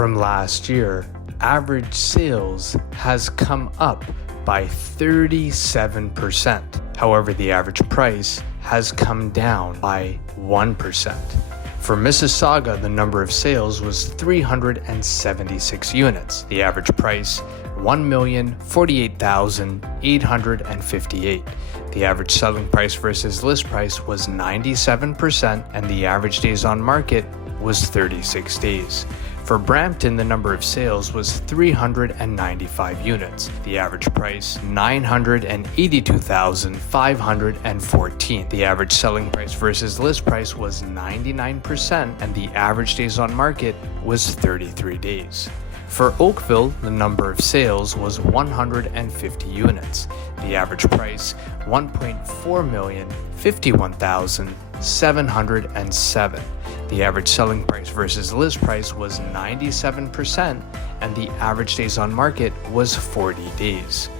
From last year, average sales has come up by 37%. However, the average price has come down by 1%. For Mississauga, the number of sales was 376 units. The average price, $1,048,858. The average selling price versus list price was 97%, and the average days on market was 36 days. For Brampton, the number of sales was 395 units. The average price, $982,514. The average selling price versus list price was 99%, and the average days on market was 33 days. For Oakville, the number of sales was 150 units. The average price, $1.4 million, $51,707. The average selling price versus list price was 97%, and the average days on market was 40 days.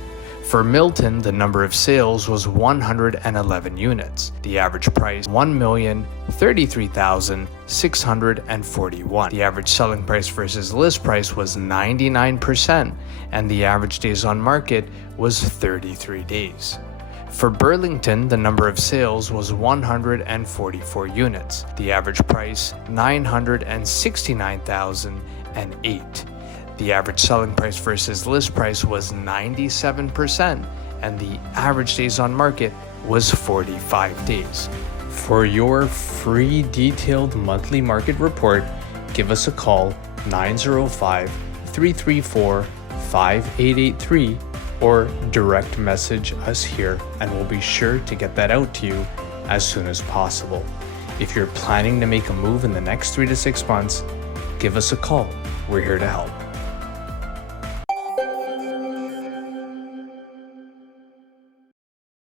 For Milton, the number of sales was 111 units. The average price, $1,033,641. The average selling price versus list price was 99%, and the average days on market was 33 days. For Burlington, the number of sales was 144 units. The average price, $969,008. The average selling price versus list price was 97%, and the average days on market was 45 days. For your free detailed monthly market report, give us a call 905-334-5883 or direct message us here, and we'll be sure to get that out to you as soon as possible. If you're planning to make a move in the next 3 to 6 months, give us a call. We're here to help.